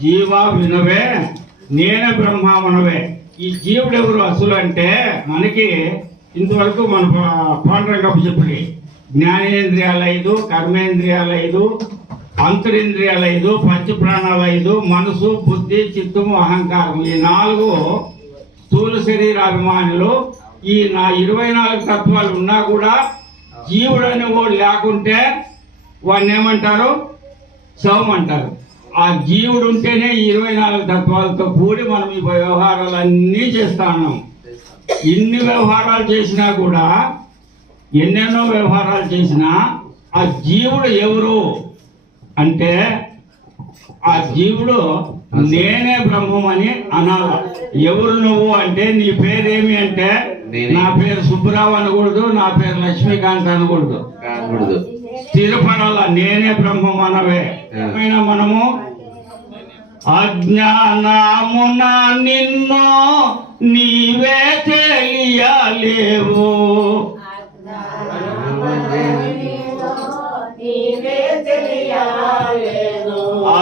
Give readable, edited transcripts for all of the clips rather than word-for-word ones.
జీవ వినవే నేనే బ్రహ్మమనవే. ఈ జీవుడు ఎవరు అసలు అంటే మనకి ఇంతవరకు మన పాండురంగప్ప చెప్పి జ్ఞానేంద్రియాలు 5, కర్మేంద్రియాలు 5, అంతరింద్రియాలు 5, పంచప్రాణాలు 5, మనసు, బుద్ధి, చిత్తము, అహంకారం, ఈ 4 స్థూల శరీరాభిమానులు. ఈ 24 తత్వాలు ఉన్నా కూడా జీవుడు అనే వాడు లేకుంటే వాడిని ఏమంటారు? శవం అంటారు. ఆ జీవుడు ఉంటేనే ఈ 24 తత్వాలతో కూడి మనం ఈ వ్యవహారాలన్నీ చేస్తా ఉన్నాం. ఇన్ని వ్యవహారాలు చేసినా కూడా, ఎన్నెన్నో వ్యవహారాలు చేసినా ఆ జీవుడు ఎవరు అంటే ఆ జీవుడు నేనే బ్రహ్మమని అనాల. ఎవరు నువ్వు అంటే నీ పేరేమి అంటే నా పేరు సుబ్బరావు అనకూడదు, నా పేరు లక్ష్మీకాంత్ అనకూడదు. స్థిరపడాల నేనే బ్రహ్మమనవే. మనము అజ్ఞానమున నిన్ను నీవే తెలియలేవు,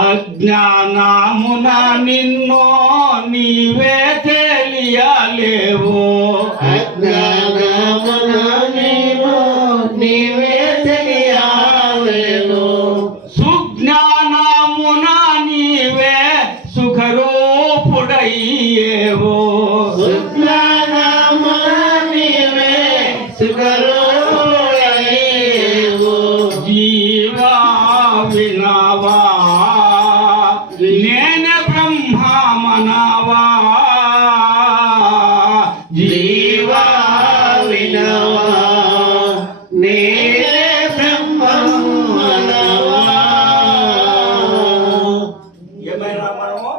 అజ్ఞానమున నిన్ను నీవే తెలియలేవు, అజ్ఞానమున నిన్ను నీవే తెలియలేవు, సుజ్ఞానమున నీవే సుఖరూపుడయ్యేవు, సుజ్ఞానమున నీవే సుఖరూపుడయ్యేవు, జీవా వినవా నేనే బ్రహ్మమనవా, జీవా వినవా నేనే బ్రహ్మమనవా. ఏమైనా మనము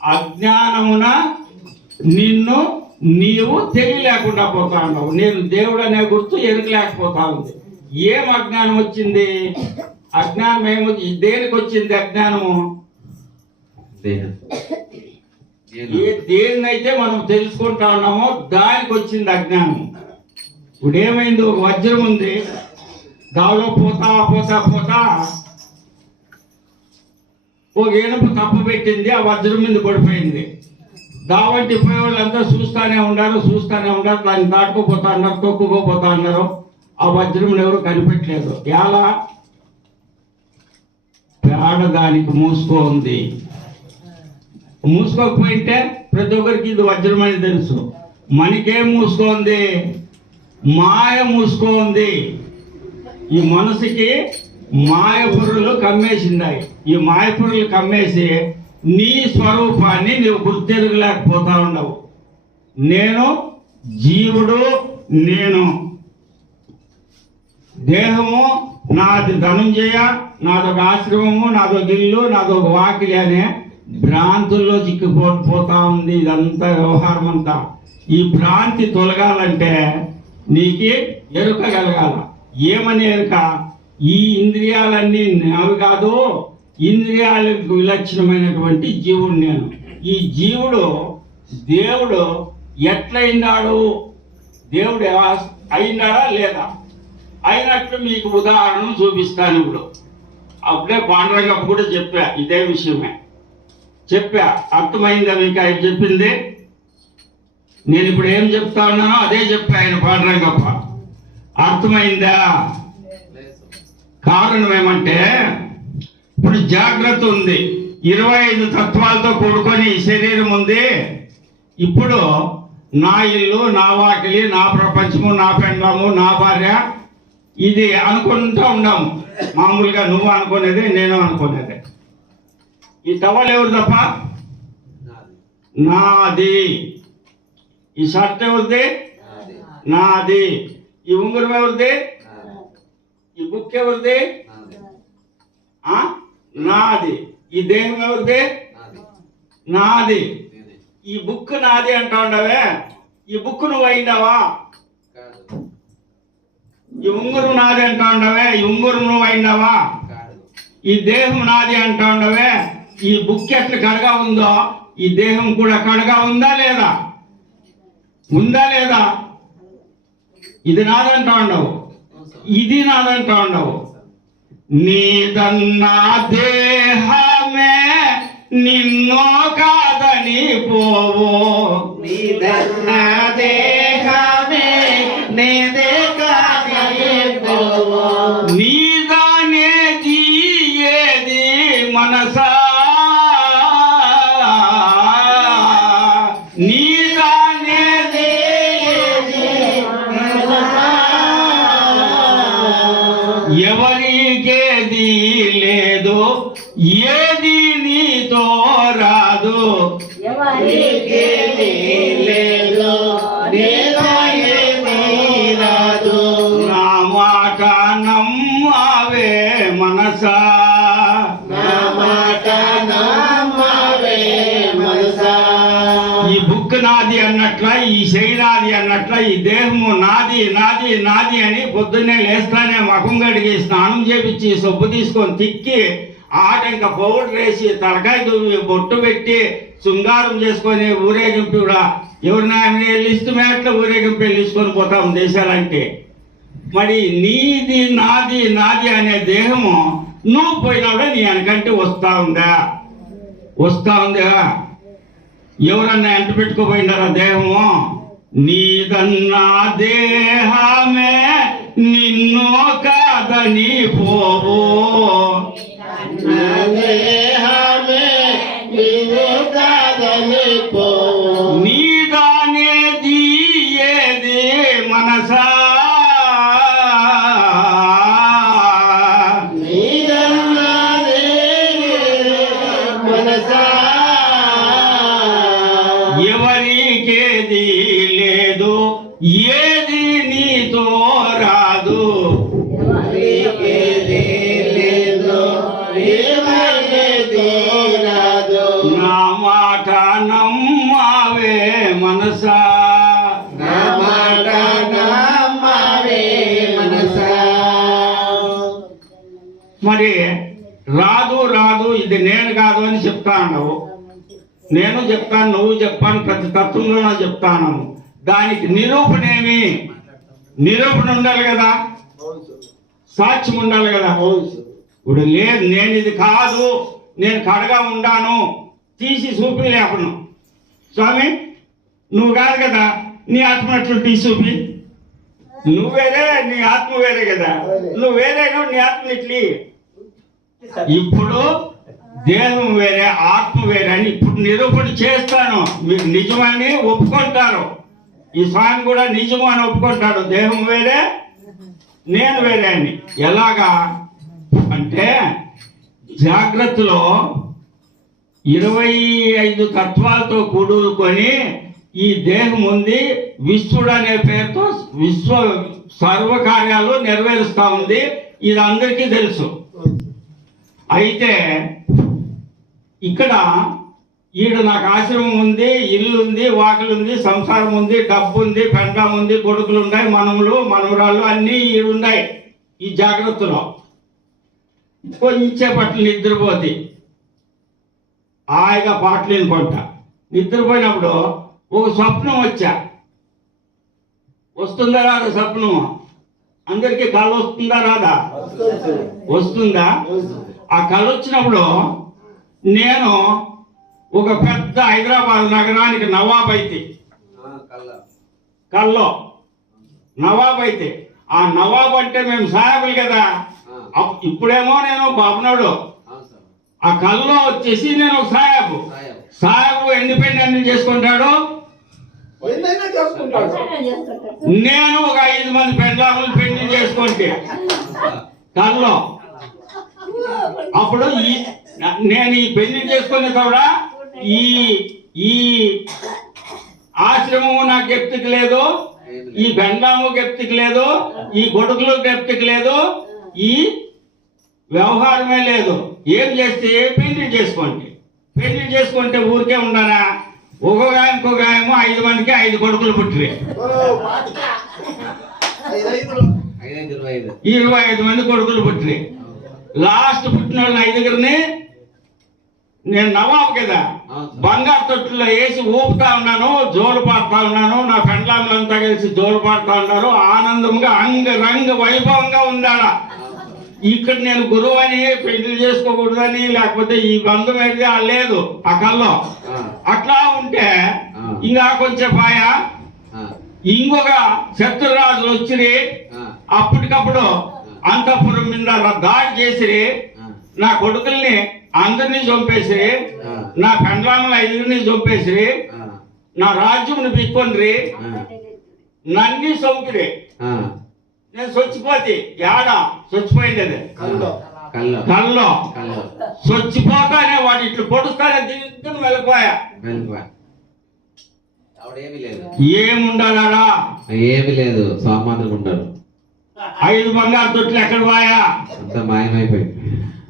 అజ్ఞానమున నిన్ను నీవు తెలియలేకుండా పోతా ఉన్నావు. నేను దేవుడు అనే గుర్తు ఎరుకలేకపోతా ఉంది. ఏం అజ్ఞానం వచ్చింది? అజ్ఞానం ఏమొచ్చి దేనికి వచ్చింది? అజ్ఞానము దేన్నైతే మనం తెలుసుకుంటా ఉన్నామో దానికి వచ్చింది అజ్ఞానం. ఇప్పుడు ఏమైంది? ఒక వజ్రం ఉంది, దానిలో పోతా పోతా పోతా ఒక ఏనుగు తప్పు పెట్టింది, ఆ వజ్రం మీద పడిపోయింది. దావంటి పోయే వాళ్ళంతా చూస్తూనే ఉన్నారు. దాన్ని దాటుకోపోతా అన్నారు, తొక్కుకోపోతా అన్నారు. ఆ వజ్రం ఎవరు కనిపెట్టలేదు. ఎలా? పేడ దానికి మూసుకోంది. మూసుకోకపోయింటే ప్రతి ఒక్కరికి ఇది వజ్రం అని తెలుసు. మనకేం మూసుకోంది? మాయ మూసుకోంది. ఈ మనసుకి మాయపురులు కమ్మేసిందాయి. ఈ మాయపురులు కమ్మేసి నీ స్వరూపాన్ని నీవు గుర్తెరగలేకపోతా ఉండవు. నేను జీవుడు, నేను దేహము నాది, ధనంజయ నాదొక ఆశ్రమము, నాదొక ఇల్లు, నాదొక వాకిలి అనే భ్రాంతుల్లో చిక్కిపోతా ఉంది ఇదంతా వ్యవహారం అంతా. ఈ భ్రాంతి తొలగాలంటే నీకు ఎరుక కలగాల. ఏమని ఎరుక? ఈ ఇంద్రియాలన్నీ నావి కాదు, ఇంద్రియాలకు విలక్షణమైనటువంటి జీవుడు నేను. ఈ జీవుడు దేవుడు ఎట్లయినాడు? దేవుడు అయినాడా లేదా? అయినట్లు మీకు ఉదాహరణ చూపిస్తాను. ఇప్పుడు అప్పుడే పాండురంగప్ప కూడా చెప్పా, ఇదే విషయమే చెప్పా. అర్థమైందా మీకు ఆయన చెప్పింది? నేను ఇప్పుడు ఏం చెప్తా ఉన్నానో అదే చెప్పా ఆయన పాండురంగప్ప. అర్థమైందా? కారణం ఏమంటే ఇప్పుడు జాగ్రత్త ఉంది, 25 తత్వాలతో కూడుకొని ఈ శరీరం ఉంది. ఇప్పుడు నా ఇల్లు, నా వాకిలి, నా ప్రపంచము, నా పెండ్లము, నా భార్య, ఇది అనుకుంటూ ఉన్నాము. మామూలుగా నువ్వు అనుకునేది, నేను అనుకునేది. ఈ టవల్ ఎవరు తప్ప? నాది. ఈ షర్ట్ ఎవరిది? నాది. ఈ ఉంగరం ఎవరిది? ఈ బుక్ ఎవరిది? నాది. ఈ దేహం ఎవరిది? నాది. ఈ బుక్ నాది అంటా ఉండవే, ఈ బుక్ నువ్వు అయినావా? ఈ ఉంగరం నాది అంటా ఉండవే, ఈ ఉంగరం నువ్వు అయినావా? ఈ దేహం నాది అంటా ఉండవే, ఈ బుక్ ఎట్లా కడగా ఉందో ఈ దేహం కూడా కడగా ఉందా లేదా? ఉందా లేదా? ఇది నాదంటా ఉండవు, ఇది నాదంటా ఉండవు. నీదన్నా దేహమే నిన్నో కాదని పోవో నీదన్న దేహమే నేదే కాదని పోవో నీదానే జీయేది మనసా నీదానే ఎవరికేది లేదు ఏది నీతో రాదు ఎవరికేది లేదు నీదాయేమీ రాదు నా మాట నమ్మవే మనసా నా మాట నమ్మవే మనసా ఈ బుక్ నాది అన్నట్ల ఈ చెయ్యి నాది అన్నట్ల ఈ దేహము నాది నాది నాది అని పొద్దున్నే లేస్తానే ముఖం కడిగి స్నానం చేపించి సొబ్బు తీసుకొని తిక్కి ఆట ఇంకా పౌడర్ వేసి తలకాయ దువ్వి బొట్టు పెట్టి శృంగారం చేసుకొని ఊరేగింపు కూడా ఎవరినా లిస్ట్ మేట్లో ఊరేగింపు వెళ్ళించుకొని పోతాం దేశాలంటే మరి నీది నాది నాది అనే దేహము నువ్వు పోయినప్పుడే నీ వెనకంటే వస్తా ఉందా ఎవరన్నా ఎంట పెట్టుకోపోయినారా దేహము నీదన్నా దేహమే నిన్ను కాదని పోవు నా దేహమే నీవు కాదని పోవు నీదానే జీయేది మనసా నీదన్న మనసా ఎవరికేది లేదు ఏది నీతో రాదు ఎవరికేది లేదు ఏమీ రాదు నా మాట నమ్మవే మనసా నా మాట నమ్మవే మనసా మరి రాదు రాదు ఇది నేను కాదు అని చెప్తా అన్నావు నేను చెప్తాను నువ్వు చెప్పాను ప్రతి తత్వంలో చెప్తాను దానికి నిరూపణ ఏమి నిరూపణ ఉండాలి కదా సాక్ష్యం ఉండాలి కదా ఇప్పుడు లేదు నేను ఇది కాదు నేను కడగా ఉండాను తీసి చూపి లేపను స్వామి నువ్వు కాదు కదా నీ ఆత్మ అట్లు తీసి చూపి నువ్వు వేరే నీ ఆత్మ వేరే కదా నువ్వు వేరేగా నీ ఆత్మ ఇట్లి ఇప్పుడు దేహం వేరే ఆత్మ వేరే అని ఇప్పుడు నిరూపణ చేస్తాను మీరు నిజమని ఒప్పుకుంటారు ఈ స్వామి కూడా నిజము అని ఒప్పుకుంటాడు దేహం వేరే నేను వేరే అని ఎలాగా అంటే జాగ్రత్తలో 25 తత్వాలతో కూడుకొని ఈ దేహం ఉంది విశ్వడు అనే పేరుతో సర్వకార్యాలు నెరవేరుస్తా ఉంది ఇది అందరికీ తెలుసు అయితే ఇక్కడ ఈడ నాకు ఆశ్రమం ఉంది ఇల్లు ఉంది వాకిలు ఉంది సంసారం ఉంది డబ్బు ఉంది పెండం ఉంది కొడుకులు ఉన్నాయి మనములు మనవరాళ్ళు అన్నీ ఈడున్నాయి ఈ జాగ్రత్తలో కొంచెం పట్ల నిద్రపోతే హాయిగా పాటలు వినుకుంటా నిద్రపోయినప్పుడు ఒక స్వప్నం వస్తుందా రాదా స్వప్నం అందరికీ కళ వస్తుందా రాదా వస్తుందా ఆ కళ వచ్చినప్పుడు నేను ఒక పెద్ద హైదరాబాద్ నగరానికి నవాబ్ అయితే కల్లో నవాబ్ అయితే ఆ నవాబ్ అంటే మేము సాహెబులు కదా ఇప్పుడేమో నేను బాబునాడు ఆ కల్లో వచ్చేసి నేను ఒక సాహెబు ఇండిపెండెంట్ చేసుకుంటాడు నేను ఒక 5 మంది పెండ్లాములు పెళ్లి చేసుకుంటే కల్లో అప్పుడు నేను ఈ పెళ్లి చేసుకునే కూడా ఈ ఆశ్రమము నాకు జ్ఞప్తికి లేదు ఈ బెండాము జ్ఞప్తికి లేదు ఈ కొడుకులు జ్ఞప్తికి లేదు ఈ వ్యవహారమే లేదు ఏం చేస్తే పెళ్లి చేసుకుంటే ఊరికే ఉన్నానా ఒక గాయము 5 మందికి 5 కొడుకులు పుట్టివే 25 మంది కొడుకులు పుట్టివే లాస్ట్ పుట్టిన వాళ్ళని 5గురిని నేను నవాబు కదా బంగారు తొట్టులో వేసి ఊపుతా ఉన్నాను జోలు పాడుతా ఉన్నాను నా పెండ్లాములంతా కలిసి జోలు పాడుతా ఉన్నారు ఆనందంగా అంగరంగ వైభవంగా ఉండాల ఇక్కడ నేను గురువు అని పెళ్లి చేసుకోకూడదని లేకపోతే ఈ బంధం అయితే లేదు ఆ కల్లో. ఆ, అట్లా ఉంటే ఆ. ఇంకా కొంచెం పాయ ఆ, ఇంకొక శత్రురాజులు వచ్చి ఆ, అప్పటికప్పుడు అంతఃపురం మీద దాడి చేసి ఆ, నా కొడుకుల్ని అందరినీ చంపేసి ఆ, నా పెండ్లాముల 5 చంపేసి ఆ, నా రాజ్యం పిక్కొండ్రి ఆ, నన్ని చంపిరి. ఆ. నేను చచ్చిపోతే ఏడా చచ్చిపోయింది అది కల్లో కల్లో కల్లో చచ్చిపోతానే వాడు ఇట్లు పొడుస్తానే దిగ్గును వెళ్ళిపోయా. వెళ్ళిపో. ఆవిడేమీ లేదు, ఏముండాలా ఏమీ లేదు, సామాన్యులు ఉంటారు. 5 బంగారు తొట్లు ఎక్కడ పోయా? అంత మాయమైపోయింది.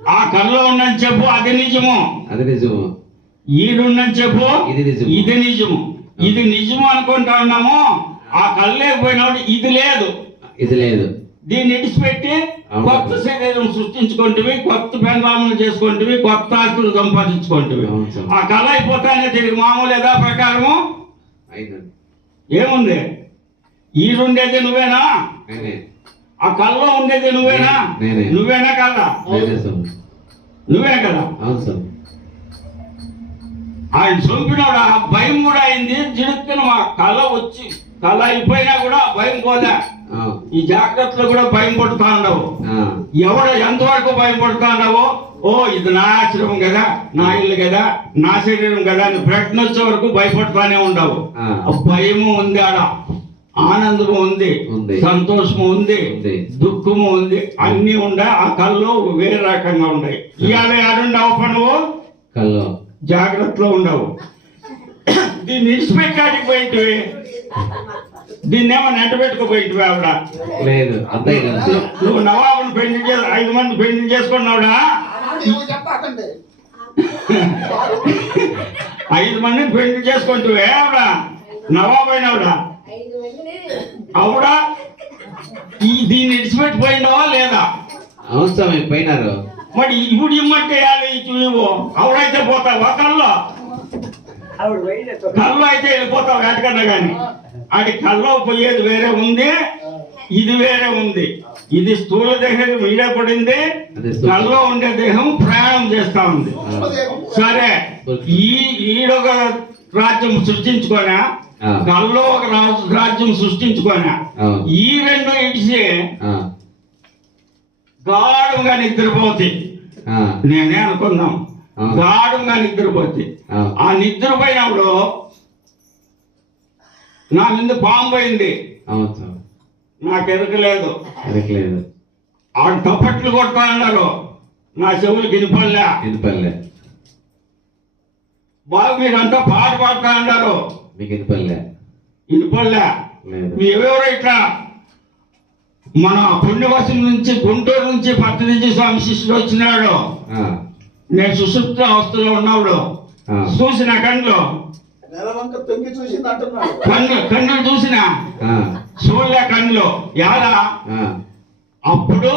ఆ కల్లో ఉన్నని చెప్పు అది నిజము, అది నిజము, ఈడున్నని చెప్పు ఇది నిజము. ఇది నిజము. ఇది నిజము అనుకుంటా ఉన్నాము. ఆ కళ్ళేకపోయినప్పుడు ఇది లేదు, ఇది లేదు. దీన్ని ఇడిచిపెట్టి కొత్త శరీరం సృష్టించుకుంటువి, కొత్త పెండ్లాములు చేసుకుంటువి, కొత్త ఆస్తులు సంపాదించుకుంటువి. అవును సార్. ఆ కళ అయిపోతానే తిరిగి మామూలు యథా ప్రకారము అయిందండి. ఏముంది? ఈడుండేది నువ్వేనా? నేనే, ఆ కళ్ళలో ఉండేది నువ్వేనా? నేనే. నువ్వేనా కదా? నేనే సార్. నువ్వే కదా? అవును సార్. ఆయన చంపినోడు ఆ భయం కూడా అయింది. జిడుక్కున మా కళ వచ్చి కళ అయిపోయినా కూడా భయం పోదా. ఆ, ఈ జాగ్రత్తలు కూడా భయం పడుతా ఉండవు. ఆ, ఎవడు ఎంతవరకు భయం పడుతా ఉండవు? ఓ ఇది నా ఆశ్రమం కదా, నా ఇల్లు కదా, నా శరీరం కదా అని ప్రశ్న వచ్చే వరకు భయపడుతానే ఉండవు. ఆ. ఆ భయము ఉంది, ఆడ ఆనందము ఉంది, ఉంది. సంతోషము ఉంది, ఉంది. దుఃఖము ఉంది, అన్ని ఉండే ఆ కళ్ళు వేరే రకంగా ఉన్నాయి. ఇవాళ ఏడుండవు పనువు కల్లో జాగ్రత్తలో ఉండవు. దీన్ని ఇడిచిపెట్టాడికి పోయింటివి, దీన్ని ఏమో నెంట పెట్టుకుపోయింటివి. ఆవిడ లేదు, అంతే కదా. నువ్వు నవాబుని పెళ్లి 5 మంది పెళ్లి చేసుకున్నావుడా? 5 మందిని పెళ్లి చేసుకుంటువే ఆవిడ నవాబు అయినవుడా? ఆవిడ దీన్ని ఇడిచిపెట్టిపోయినావా లేదా? అవును స్వామి, పోయినారు. మరి ఇప్పుడు ఇమ్మంటే ఇవ్వు. ఆవిడైతే పోతావా కల్లో? కళ్ళు అయితే వెళ్ళిపోతావు ఎక్కడన్నా కానీ. అది కల్లో పోయేది వేరే ఉంది, ఇది వేరే ఉంది. ఇది స్థూల దేహం ఈడే పడింది, కల్లో ఉండే దేహం ప్రయాణం చేస్తా ఉంది. సరే, ఈడొక రాజ్యం సృష్టించుకోనా, ఆ. కల్లో ఒక రాజ్యం సృష్టించుకోనా. ఆ. ఈ రెండు ఇడిచి ఆ, గాఢంగా నిద్రపోతే ఆ, నేనే అనుకుందాం. ఆ. గాఢంగా నిద్రపోతే ఆ. ఆ నిద్రపోయినప్పుడు నా మీద పాము పోయింది, అవును స్వామి. నాకు ఎరకలేదు. ఎరకలేదు. ఆడు తప్పట్లు కొడతా అన్నారు, నా చెవులు వినపడలే. వినపల్లె. బాగా మీరంతా పాట పాడుతా అన్నారు, మీకు వినపల్లె. వినపడలే. లేదు. మీ ఎవరో ఇట్లా మన పుణ్యవాసం నుంచి గుంటూరు నుంచి పత్రిజీ స్వామి శిష్యుడు వచ్చినాడు. ఆ, నేను సుషుప్త అవస్థలో ఉన్నప్పుడు ఆ, చూసిన కళ్ళు కళ్ళు చూసిన ఆ, చూడలే కళ్ళు యాదా. ఆ, అప్పుడు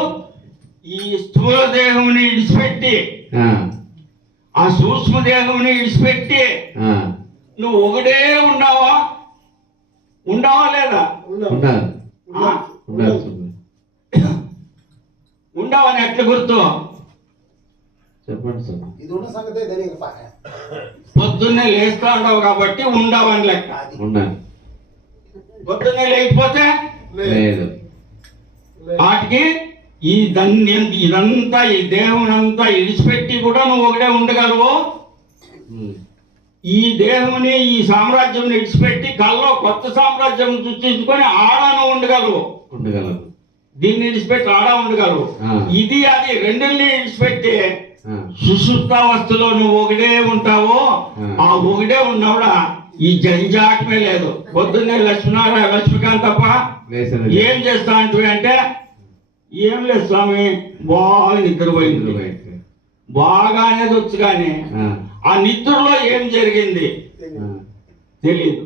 ఈ స్థూల దేహంని ఇడిచిపెట్టి ఆ, ఆ సూక్ష్మ దేహంని ఇడిచిపెట్టి ఆ. నువ్వు ఒకటే ఉండవా లేదా? ఉన్నారు, ఆ? ఉన్నారు స్వామి. ఉండవని ఎట్లా గుర్తు? చెప్పండి స్వామి. పొద్దున్నే లేస్తా ఉండవు కాబట్టి ఉండవని లెక్క. ఉన్నారు. పొద్దున్నే లేకపోతే లేదు. వాటికి ఇదంతా ఈ దేహం అంతా ఇడిచిపెట్టి కూడా నువ్వు ఒకటే ఉండగలవు. ఉమ్. ఈ దేహంని ఈ సామ్రాజ్యం ఇడిచిపెట్టి కల్లో కొత్త సామ్రాజ్యం సృష్టించుకొని ఆడను ఉండగలవు. ఉండగలరు. దీన్ని ఇడిచిపెట్టి ఆడ ఉండగలవు. ఆ. ఇది అది రెండుల్ని ఇడిచిపెట్టి ఆ, సుషుప్తావస్థలో నువ్వు ఒకటే ఉంటావు. ఆ ఒకటే ఉన్నవుడా ఈ జంజాటమే లేదు. పొద్దున్నే లక్ష్మీకాంత్ తప్ప లేచారు. ఏం చేస్తా అంటే ఏం లేదు స్వామి, బాగా నిద్రపోయింది. బాగా అనేది వచ్చు కానీ ఆ, ఆ నిద్రలో ఏం జరిగింది ఆ, తెలియదు.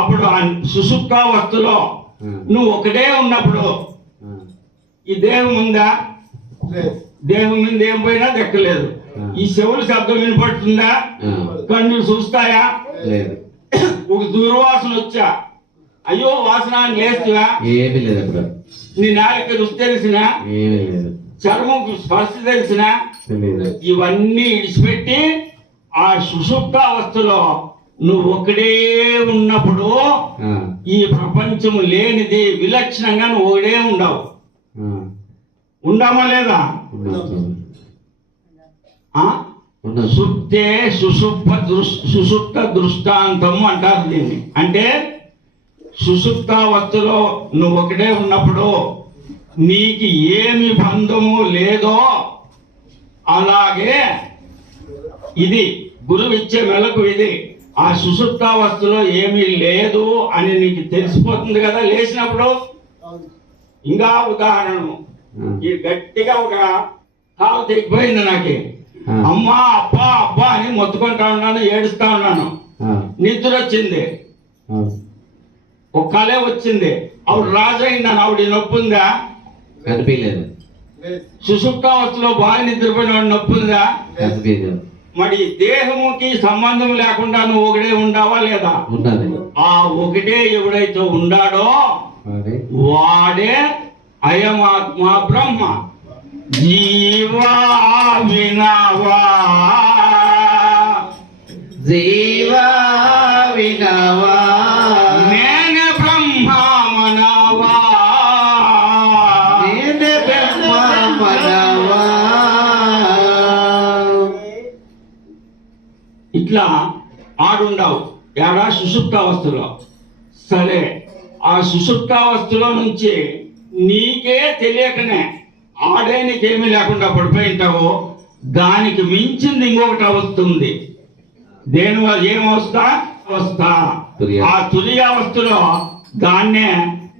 అప్పుడు ఆ సుషుప్తావస్థలో ఆ, నువ్వు ఒకటే ఉన్నప్పుడు ఆ. ఈ దేహం ఉందా? దేహం మీద ఏం పోయినా దక్కలేదు. ఈ చెవులు శబ్దం వినపడుతుందా? ఆ. కన్నులు చూస్తాయా? లేదు. ఒక దుర్వాసన వచ్చా అయ్యో వాసన అని లేస్తువా? ఏమీ లేదు అక్కడ. నీ నాలుక రుచి తెలిసినా? ఏమీ లేదు. చర్మం స్పర్శ తెలిసినా? తెలీదు. ఇవన్నీ ఇడిచిపెట్టి ఆ సుషుప్తావస్థలో నువ్వు ఒకడే ఉన్నప్పుడు ఆ, ఈ ప్రపంచం లేనిది విలక్షణంగా నువ్వు ఒకడే ఉండవు. ఆ, ఉండామా లేదా? ఉన్నాం స్వామి. ఆ? ఉన్నాం. సుప్తే సుషుప్త దృష్టాంతము అంటారు దీన్ని. అంటే సుషుప్తావస్థలో నువ్వు ఒకడే ఉన్నప్పుడు నీకు ఏమి బంధము లేదో అలాగే ఇది గురువు ఇచ్చే మెలకు ఇది. ఆ సుషుప్తావస్థలో ఏమీ లేదు అని నీకు తెలిసిపోతుంది కదా లేచినప్పుడు. ఇంకా ఉదాహరణము, ఈ గట్టిగా ఒక కాలు తెగిపోయింది నాకు. ఆ, అమ్మా అబ్బా అబ్బా అని మొత్తుకుంటా ఉన్నాను, ఏడుస్తా ఉన్నాను. ఆ, నిద్ర వచ్చింది, ఆ. ఒక కళే వచ్చింది. ఆవిడ రాజు అయిందని ఆవిడ నొప్పి ఉందా? కనిపించలేదు. సుషుప్తావస్థలో బాగా నిద్రపోయిన వాడు నొప్పి ఉందా? కనిపించలేదు. మరి దేహముకి సంబంధం లేకుండా నువ్వు ఒకడే ఉండావా లేదా? ఉన్నది. ఆ ఒకటే ఎవడైతే ఉండాడో అదే. వాడే అయమాత్మ బ్రహ్మ. జీవా వినవా జీవా వినవా నేనే బ్రహ్మమనవా నేనే బ్రహ్మమనవా. ఇట్లా ఆడుండవు ఎరా సుషుప్తావస్థలో. సరే, ఆ సుషుప్తావస్థలో నుంచి నీకే తెలియకనే ఆడే నీకేమీ లేకుండా పడిపోయింటావో దానికి మించింది ఇంకొకటి వస్తుంది. దేని వల్ల ఏమవస్థ? అవస్థ. ఆ తురియావస్థలో దాన్నే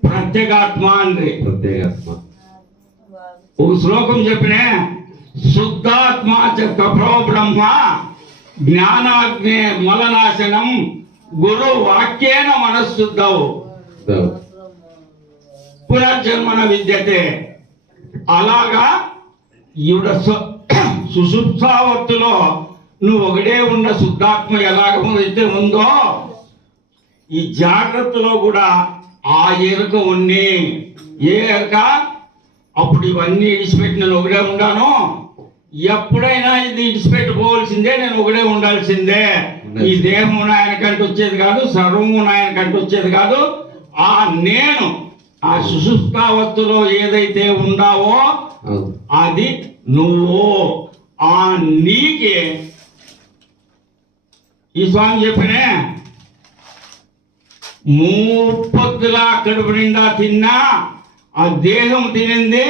ప్రత్యేగాత్మ అంది. ప్రత్యేగాత్మ. ఒక శ్లోకం చెప్పినే, శుద్ధాత్మ తపో బ్రహ్మ జ్ఞానాగ్నే మలనాశనం గురు వాక్యేన మనశుద్ధవు పునర్జన్మన విద్యతే. అలాగా ఈవిడ సుషుప్తావస్థలో నువ్వు ఒకడే ఉన్న శుద్ధాత్మ ఎలాగైతే ఉందో ఈ జాగ్రత్తలో కూడా ఆ ఎరుక ఉంది. ఏ ఎరుక? అప్పుడు ఇవన్నీ ఇడిచిపెట్టి నేను ఒకడే ఉండాను, ఎప్పుడైనా ఇది ఇడిచిపెట్టుకోవాల్సిందే, నేను ఒకడే ఉండాల్సిందే. ఈ దేహము నాయనకంటే వచ్చేది కాదు, సర్వము నాయనకంటే వచ్చేది కాదు. ఆ నేను ఆ సుషుప్తావస్థలో ఏదైతే ఉండావో అది నువ్వు. ఆ నీకే ఈ స్వామి చెప్పినే, మూపొద్దులా కడుపు నిండా తిన్నా ఆ దేహం తినింది,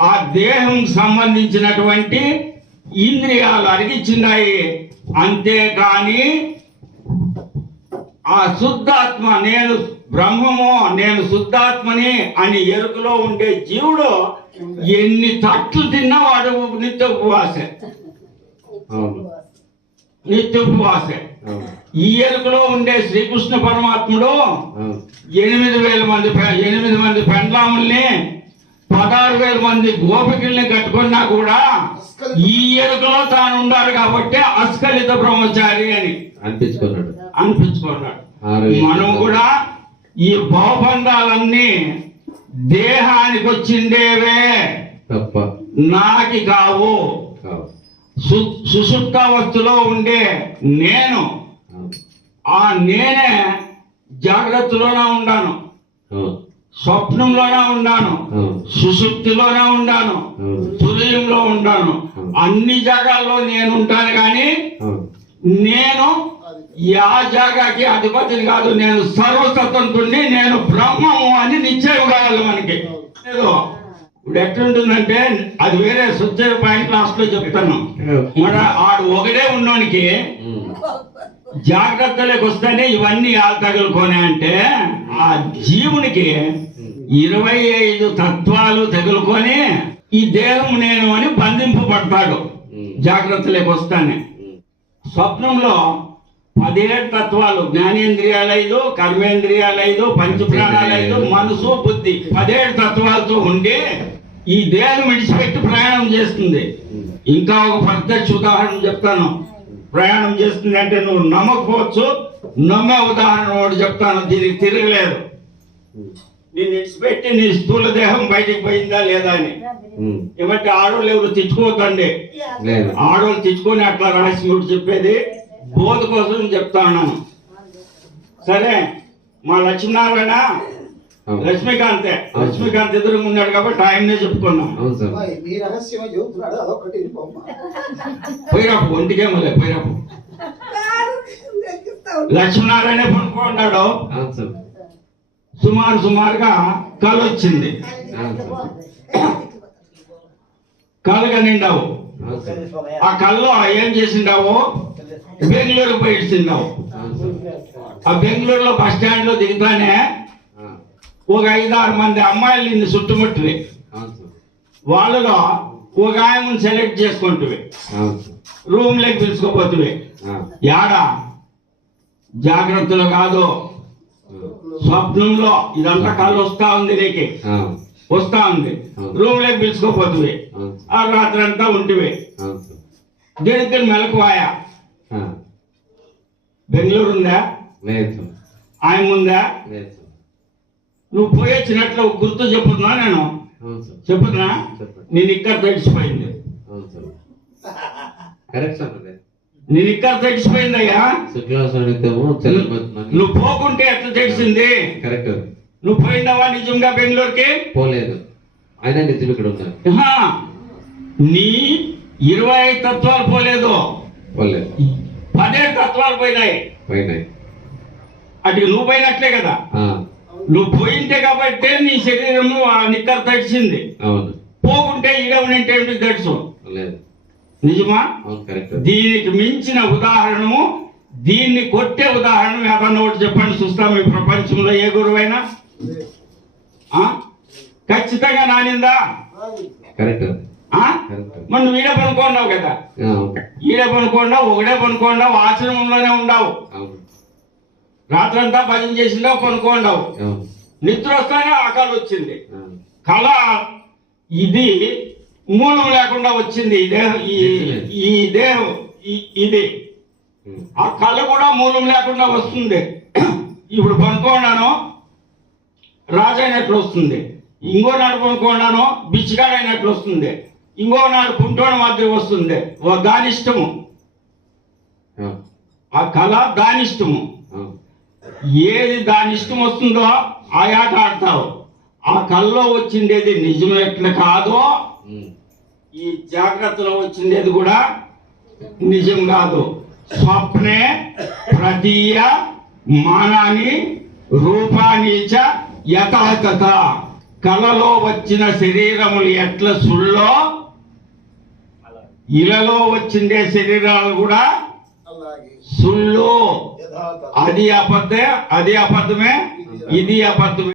ఆ దేహం సంబంధించినటువంటి ఇంద్రియాలు అరిగిచ్చిన్నాయి. అంతేకాని ఆ శుద్ధాత్మ నేను బ్రహ్మము నేను శుద్ధాత్మని అని ఎరుకలో ఉండే జీవుడు ఎన్ని తట్లు తిన్నా వాడు నిత్య ఉపవాసే. నిత్య ఉపవాసే. ఈ ఎరుకలో ఉండే శ్రీకృష్ణ పరమాత్ముడు 8,000 మంది పెండ్లాముల్ని 16,000 మంది గోపికల్ని కట్టుకున్నా కూడా ఈ ఎరుకలో తాను ఉండాలి కాబట్టి అస్కలిత బ్రహ్మచారి అని అనిపించుకున్నాడు. మనం కూడా ఈ భవబంధాలన్నీ దేహానికి వచ్చిండేవే తప్ప నాకి కావు. సుషుప్తావస్థలో ఉండే నేను, ఆ నేనే జాగ్రత్తలోనే ఉండాను, స్వప్నంలోనే ఉండాను, సుషుప్తిలోనే ఉండాను, తురియంలో ఉండాను. అన్ని జాగాల్లో నేను ఉంటాను. కానీ నేను యా జాగాకి అధిపతిని కాదు, నేను సర్వస్వతంత్రుడిని, నేను బ్రహ్మము అని నిశ్చయం కావాలి మనకి. ఏదో ఇప్పుడు ఎట్లుంటుందంటే అది వేరే స్వచ్ఛ పాయింట్ లాస్ట్ లో చెప్తాను. మన ఆడు ఒకడే ఉన్నోనికి జాగ్రత్తలోకి వస్తేనే ఇవన్నీ తగులుకోనే అంటే ఆ జీవునికి 25 తత్వాలు తగులుకొని ఈ దేహం నేను అని బంధింపబడతాడు జాగ్రత్తలోకి వస్తానే. స్వప్నంలో 17 తత్వాలు, జ్ఞానేంద్రియాలు 5, కర్మేంద్రియాలు 5, పంచప్రాణాలు 5, మనసు బుద్ధి 17 తత్వాలతో ఉండి ఈ దేహం విడిచిపెట్టి ప్రయాణం చేస్తుంది. ఇంకా ఒక ప్రత్యక్ష ఉదాహరణ చెప్తాను. ప్రయాణం చేస్తుంది అంటే నువ్వు నమ్మకపోవచ్చు. నమ్మే ఉదాహరణ ఒకటి చెప్తాను, దీనికి తిరగలేదు. నేను ఇడిచిపెట్టి నీ స్థూల దేహం బయటికి పోయిందా లేదా అని. ఏమంటే ఆడోళ్ళు ఎవరు తెచ్చుకోవద్దండి. లేదు. ఆడోళ్ళు తెచ్చుకొని అట్లా రహస్యం చెప్పేది బోధ కోసం చెప్తా ఉన్నాను. సరే, మా లక్ష్మీనారాయణ లక్ష్మీకాంతే. లక్ష్మీకాంత్ ఎదురుగా ఉన్నాడు కాబట్టి ఆయన్నే చెప్పుకున్నాం. అవును సార్. మీ రహస్యం చెబుతున్నాడు, అదొకటి బొమ్మ. పోయిరాపు ఒంటికేమలే పోయిరాపు. లక్ష్మీనారాయణ పనుకున్నాడు. అవును సార్. సుమారుగా కళ్ళు వచ్చింది. అవును సార్. కళ్ళుగా నిండావు. అవును సార్. ఆ కళ్ళు ఏం చేసిండావు? బెంగళూరు పోయి ఇచ్చిండావు. అవును సార్. ఆ బెంగళూరులో బస్ స్టాండ్ లో దిగుతానే ఆ. ఒక 5-6 మంది అమ్మాయిలు నిన్ను చుట్టుముట్టివి. అవును సార్. వాళ్ళలో ఒక ఆయనను సెలెక్ట్ చేసుకుంటువి. అవును సార్. రూమ్ లోకి పిలుచుకోపోతువి. ఆ. యాడా జాగ్రత్తలో కాదు, స్వప్నంలో. ఇదంతా కళ్ళు వస్తా ఉంది నీకు, ఆ. వస్తా ఉంది. రూమ్ లోకి పిలుచుకోపోతువి. అవును సార్. ఆ రాత్రి అంతా ఉంటివి. అవును సార్. దేనికి మెలకువాయా? ఆ. బెంగళూరు ఉందా? లేదు సార్. ఆయన ఉందా? లేదు సార్. నువ్వు పోయొచ్చినట్లు గుర్తు చెప్పుతున్నా నేను. అవును సార్. చెప్పుతున్నా చెప్పండి. నేను ఇక్కడ తడిసిపోయింది. అవును సార్. Correct sir. అదే నేను ఇక్కడ తడిసిపోయిందయ్యా. శుక్లాసనిత్యము చెల్లమని. నువ్వు పోకుంటే ఎట్లా తెలిసింది? కరెక్ట్. నువ్వు పోయినావా నిజంగా బెంగళూరుకి? పోలేదు. ఆయన నిజం ఇక్కడ ఉన్నారు. ఆహా, నీ 25 తత్వాలు పోలేదు, పోలేదు. 10 తత్వాలు పోయినాయి. పోయినాయి. అటు నువ్వు పోయినట్లే కదా. ఆ. నువ్వు పోయింటే కాబట్టి నీ శరీరము ఆ నిక్కర తడిసింది. అవును. పోకుంటే ఈడవనంటే ఏమిటి తడుసు? లేదు. నిజమా? అవును. కరెక్ట్. దీనికి మించిన ఉదాహరణము, దీన్ని కొట్టే ఉదాహరణ ఏదన్నా ఒకటి చెప్పండి చూస్తాం. ఈ ప్రపంచంలో ఏ గురువైనా ఆ? ఖచ్చితంగా నానిందా? కరెక్ట్. ఆ? కరెక్ట్. మరి నువ్వు ఈడ పనుకోండావు కదా. ఈడ పనుకోండావు, ఒకడే పనుకోండావు, ఆశ్రమంలోనే ఉండవు. అవును. రాత్రంతా భజన చేసిండావు, పనుకోండావు. అవును. నిద్ర వస్తానే ఆ కళ వచ్చింది. ఆ. కళ ఇది మూలం లేకుండా వచ్చింది. ఈ దేహం, ఈ దేహం ఇది. ఆ కళ కూడా మూలం లేకుండా వస్తుంది. ఇప్పుడు పనుకోండాను రాజైనట్లు వస్తుంది, ఇంకో నాడు పనుకోండాను బిచ్చిగాడైనట్లు వస్తుంది, ఇంకో నాడు కుంటోడ మాదిరి వస్తుంది. దాని ఇష్టము. ఆ కళ దాని ఇష్టము. ఏది దాని ఇష్టం వస్తుందో ఆ ఆట ఆడతావు. ఆ కళ్ళలో వచ్చిండేది నిజమెట్లు కాదో, ఈ జాగ్రత్తలో వచ్చిండేది కూడా నిజం కాదు. స్వప్నే ప్రతీయ మానాన్ని రూపాన్ని చ యథాతథ. కలలో వచ్చిన శరీరములు ఎట్ల సుళ్ళో, ఇలలో వచ్చిండే శరీరాలు కూడా సుళ్ళు. అది అబద్ధమే, ఇది అబద్ధమే.